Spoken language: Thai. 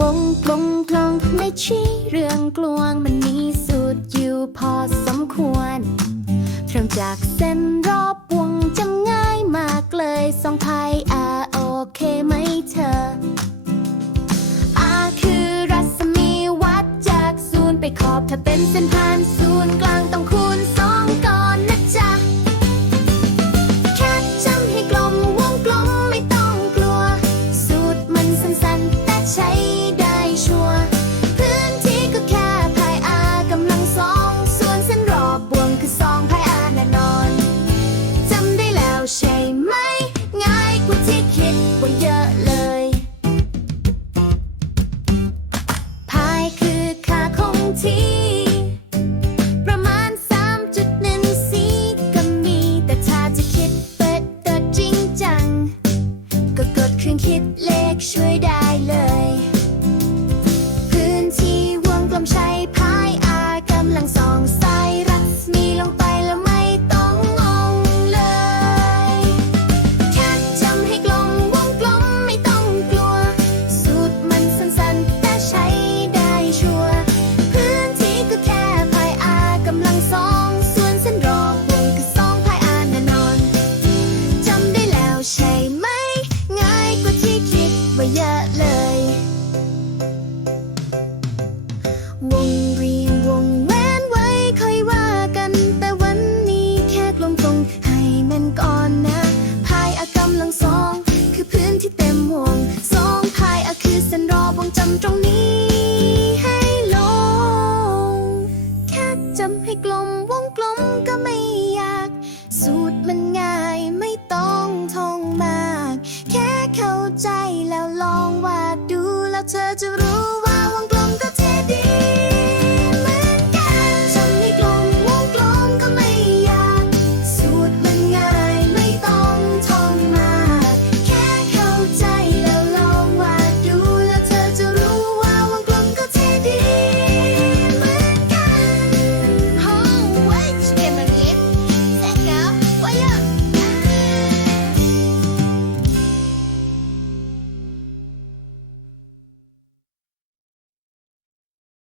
วงกลมกลองไม่ชี้เรื่องกลวงมันมีสูตรอยู่พอสมควรเริ่มจากเส้นรอบวงจะง่ายมากเลยสองไพายอาโอเคไหมเธออาคือรัศมีวัดจากศูนย์ไปขอบถ้าเป็นเส้นผ่านศูนย์กลางต้อง งคิดเลขช่วยได้เลย ควาจำตรงนี้ให้ลง แค่จำให้กลมวงกลมก็ไม่อยาก สูตรมันง่าย